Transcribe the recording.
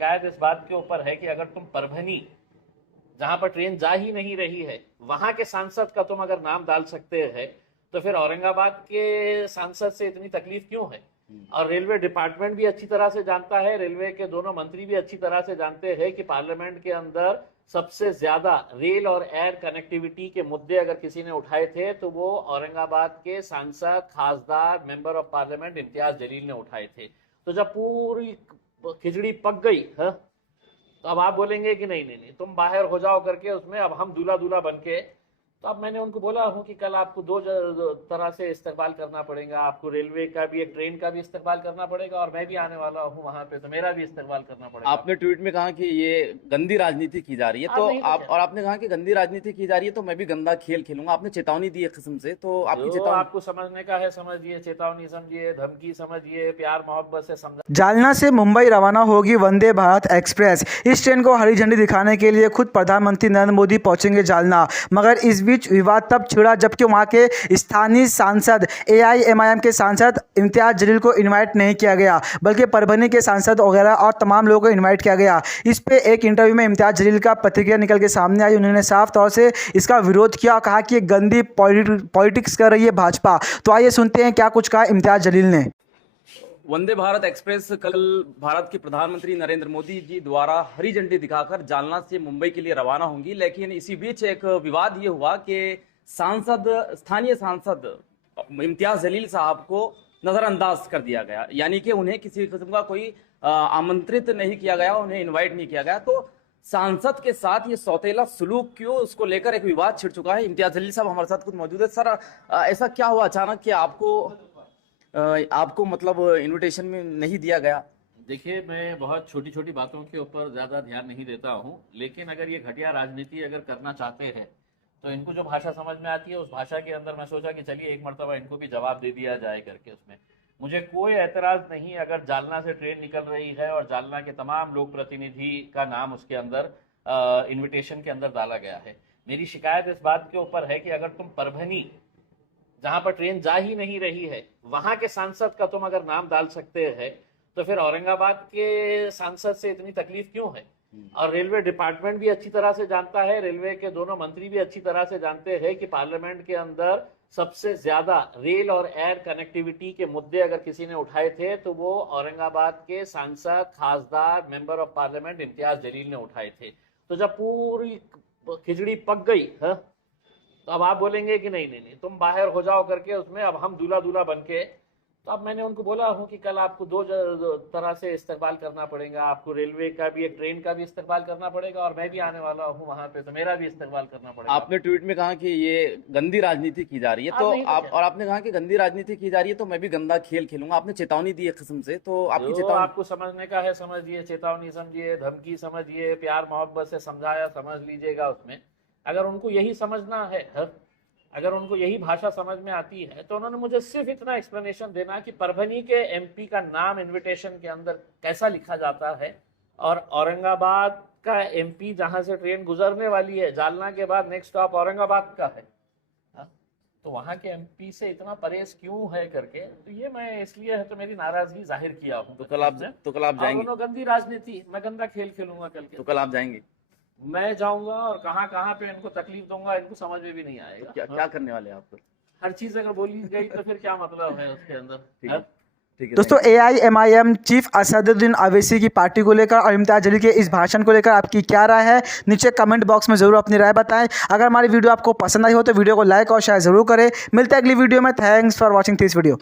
शिकायत इस बात के ऊपर है कि अगर तुम परभनी, जहां पर ट्रेन जा ही नहीं रही है, वहां के सांसद का तुम अगर नाम डाल सकते हैं, तो फिर औरंगाबाद के सांसद से इतनी तकलीफ क्यों है? और रेलवे डिपार्टमेंट भी अच्छी तरह से जानता है, रेलवे के दोनों मंत्री भी अच्छी तरह से जानते हैं कि पार्लियामेंट के अंदर सबसे ज्यादा रेल और एयर कनेक्टिविटी के मुद्दे अगर किसी ने उठाए थे तो वो औरंगाबाद के सांसद, खासदार, member of parliament Imtiaz Jaleel ने उठाए थे। तो जब पूरी खिचड़ी पक गई है, तो अब आप बोलेंगे कि नहीं नहीं नहीं तुम बाहर हो जाओ करके उसमें, अब हम दूल्हा दूल्हा बन के। तो अब मैंने उनको बोला हूं कि कल आपको दो तरह से इस्तेमाल करना पड़ेगा, आपको रेलवे का भी, एक ट्रेन का भी इस्तेमाल करना पड़ेगा, और मैं भी आने वाला हूं वहां पे, तो मेरा भी इस्तेमाल करना पड़ेगा। आपने ट्वीट में कहा कि ये गंदी राजनीति की जा रही है, तो आप, और आपने कहा कि गंदी राजनीति की जा रही है तो मैं भी गंदा खेल खेलूंगा, आपने चेतावनी दी एक किस्म से, तो आपकी जो चेतावनी आपको समझने का है समझिए, चेतावनी समझिए, धमकी समझिए, प्यार मोहब्बत से समझ। जालना से मुंबई रवाना होगी वंदे भारत एक्सप्रेस। इस ट्रेन को हरी झंडी दिखाने के लिए खुद प्रधानमंत्री नरेंद्र मोदी पहुंचेंगे जालना, मगर इस बीच विवाद तब छिड़ा जबकि वहां के स्थानीय सांसद AIMIM के सांसद इम्तियाज जलील को इनवाइट नहीं किया गया, बल्कि परभनी के सांसद वगैरह और तमाम लोगों को इनवाइट किया गया। इस पे एक इंटरव्यू में इम्तियाज जलील का प्रतिक्रिया निकल के सामने आई। उन्होंने साफ तौर से इसका विरोध किया और कहा कि ये गंदी पॉलिटिक्स कर रही है भाजपा। तो आइए सुनते हैं क्या कुछ कहा इम्तियाज जलील ने। वंदे भारत एक्सप्रेस कल भारत के प्रधानमंत्री नरेंद्र मोदी जी द्वारा हरी झंडी दिखाकर जालना से मुंबई के लिए रवाना होंगी, लेकिन इसी बीच एक विवाद ये हुआ कि स्थानीय सांसद इम्तियाज जलील साहब को नजरअंदाज कर दिया गया, यानी कि उन्हें किसी किस्म का कोई आमंत्रित नहीं किया गया, उन्हें इनवाइट नहीं किया गया। तो सांसद के साथ ये सौतेला सलूक क्यों, उसको लेकर एक विवाद छिड़ चुका है। इम्तियाज जलील साहब हमारे साथ खुद मौजूद है। सर, ऐसा क्या हुआ अचानक कि आपको मतलब इनविटेशन में नहीं दिया गया? देखिए, मैं बहुत छोटी छोटी बातों के ऊपर ज्यादा ध्यान नहीं देता हूं, लेकिन अगर ये घटिया राजनीति अगर करना चाहते हैं तो इनको जो भाषा समझ में आती है उस भाषा के अंदर मैं सोचा कि चलिए एक मर्तबा इनको भी जवाब दे दिया जाए करके। उसमें मुझे कोई एतराज नहीं अगर जालना से ट्रेन निकल रही है और जालना के तमाम लोक प्रतिनिधि का नाम उसके अंदर इन्विटेशन के अंदर डाला गया है। मेरी शिकायत इस बात के ऊपर है कि अगर तुम परभनी, जहां पर ट्रेन जा ही नहीं रही है, वहां के सांसद का तुम अगर नाम डाल सकते हैं, तो फिर औरंगाबाद के सांसद से इतनी तकलीफ क्यों है? और रेलवे डिपार्टमेंट भी अच्छी तरह से जानता है, रेलवे के दोनों मंत्री भी अच्छी तरह से जानते हैं कि पार्लियामेंट के अंदर सबसे ज्यादा रेल और एयर कनेक्टिविटी के मुद्दे अगर किसी ने उठाए थे तो वो औरंगाबाद के सांसद, खासदार, member of parliament Imtiaz Jaleel ने उठाए थे। तो जब पूरी खिचड़ी पक गई है, तो अब आप बोलेंगे कि नहीं नहीं नहीं तुम बाहर हो जाओ करके उसमें, अब हम दूल्हा दूल्हा बन के। तो अब मैंने उनको बोला हूं कि कल आपको दो तरह से इस्तेमाल करना पड़ेगा, आपको रेलवे का भी, एक ट्रेन का भी इस्तेमाल करना पड़ेगा, और मैं भी आने वाला हूं वहां पे, तो मेरा भी इस्तेमाल करना पड़ेगा। आपने ट्वीट में कहा कि ये गंदी राजनीति की जा रही है, तो आप, और आपने कहा कि गंदी राजनीति की जा रही है तो मैं भी गंदा खेल खेलूंगा, आपने चेतावनी दी एक किस्म से, तो आपकी चेतावनी आपको समझने का है समझिए, चेतावनी समझिए, धमकी समझिए, प्यार मोहब्बत से समझाया समझ लीजिएगा। उसमें अगर उनको यही समझना है, अगर उनको यही भाषा समझ में आती है, तो उन्होंने मुझे सिर्फ इतना एक्सप्लेनेशन देना कि परभनी के MP का नाम इनविटेशन के अंदर कैसा लिखा जाता है, और औरंगाबाद का MP जहां से ट्रेन गुजरने वाली है, जालना के बाद नेक्स्ट स्टॉप औरंगाबाद का है, तो वहां के MP से इतना परहेज क्यों है करके। तो ये मैं इसलिए है तो मेरी नाराजगी जाहिर किया हूँ। तो कल आप जाएंगे? गंदी राजनीति, मैं गंदा खेल खेलूंगा कल के। तो कल आप जाएंगे? मैं जाऊंगा और कहाँ कहाँ पे इनको तकलीफ दूंगा, इनको समझ में भी नहीं आएगा। क्या करने वाले हैं आप? हर चीज अगर बोली गई तो फिर क्या मतलब है उसके अंदर। ठीक है। दोस्तों, AIMIM चीफ असदुद्दीन अवैसी की पार्टी को लेकर और इम्तियाज जलील के इस भाषण को लेकर आपकी क्या राय है, नीचे कमेंट बॉक्स में जरूर अपनी राय बताएं। अगर हमारी वीडियो आपको पसंद आई हो तो वीडियो को लाइक और शेयर जरूर करें। मिलते हैं अगली वीडियो में। Thanks for watching this video.